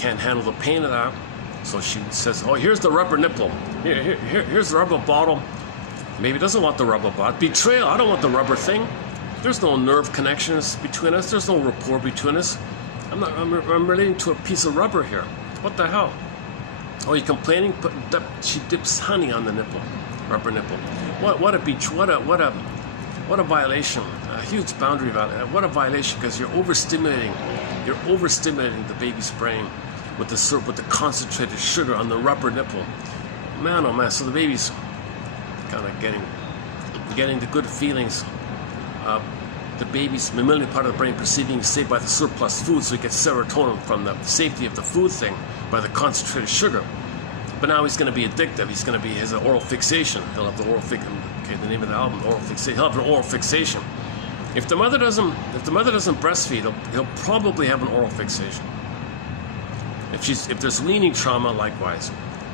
can't handle the pain of that. So she says, oh, here's the rubber nipple. Here's the rubber bottle. Maybe doesn't want the rubber bottle. Betrayal, I don't want the rubber thing. There's no nerve connections between us. There's no rapport between us. I'm relating to a piece of rubber here. What the hell? Oh, you're complaining? She dips honey on the nipple, rubber nipple. What a violation. A huge boundary violation. What a violation, because you're overstimulating. You're overstimulating the baby's brain with the syrup, with the concentrated sugar on the rubber nipple. Man, oh man. So the baby's kind of getting the good feelings. The baby's mammalian part of the brain perceiving saved by the surplus food, so he gets serotonin from the safety of the food thing by the concentrated sugar. But now he's going to be addictive. He's going to be his oral fixation. He'll have the oral fixation. Okay, the name of the album, oral fixation. He'll have an oral fixation. If the mother doesn't breastfeed, he'll probably have an oral fixation. If there's weaning trauma, likewise.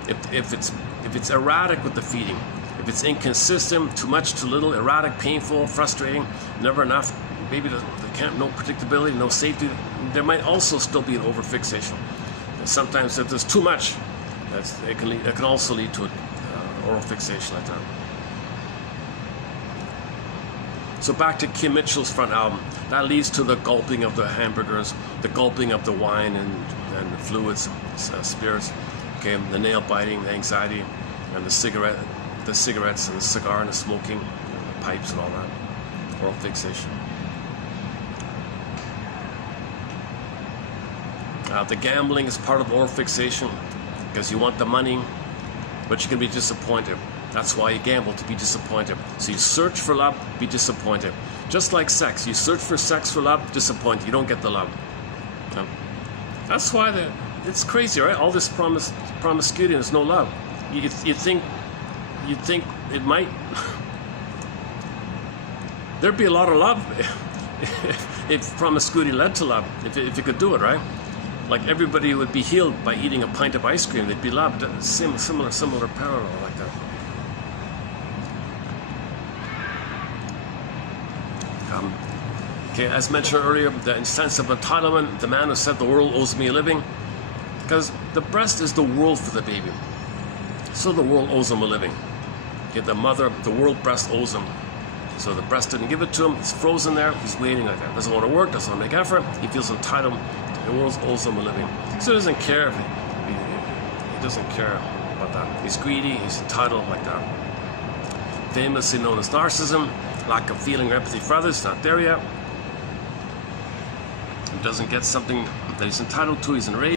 If it's erratic with the feeding, if it's inconsistent, too much, too little, erratic, painful, frustrating, never enough, baby no predictability, no safety, there might also still be an overfixation. And sometimes if there's too much, it can also lead to an oral fixation like that. So back to Kim Mitchell's front album, that leads to the gulping of the hamburgers, the gulping of the wine and the fluids, spirits, okay, the nail biting, the anxiety, and the cigarettes and the cigar and the smoking, the pipes and all that, oral fixation. The gambling is part of oral fixation because you want the money, but you can be disappointed. That's why you gamble, to be disappointed. So you search for love, be disappointed. Just like sex, you search for sex for love, disappointed. You don't get the love. That's why it's crazy, right? All this promiscuity and there's no love. You'd think it might. There'd be a lot of love if promiscuity led to love. If it could do it, right? Like everybody would be healed by eating a pint of ice cream. They'd be loved. Similar parallel like that. Okay, as mentioned earlier, the sense of entitlement. The man who said the world owes me a living, because the breast is the world for the baby. So the world owes him a living. Okay, the world breast owes him. So the breast didn't give it to him. He's frozen there. He's waiting like that. Doesn't want to work. Doesn't want to make effort. He feels entitled. The world owes him a living. So he doesn't care. He doesn't care about that. He's greedy. He's entitled like that. Famously known as narcissism, lack of feeling or empathy for others. Not there yet. He doesn't get something that he's entitled to. He's enraged.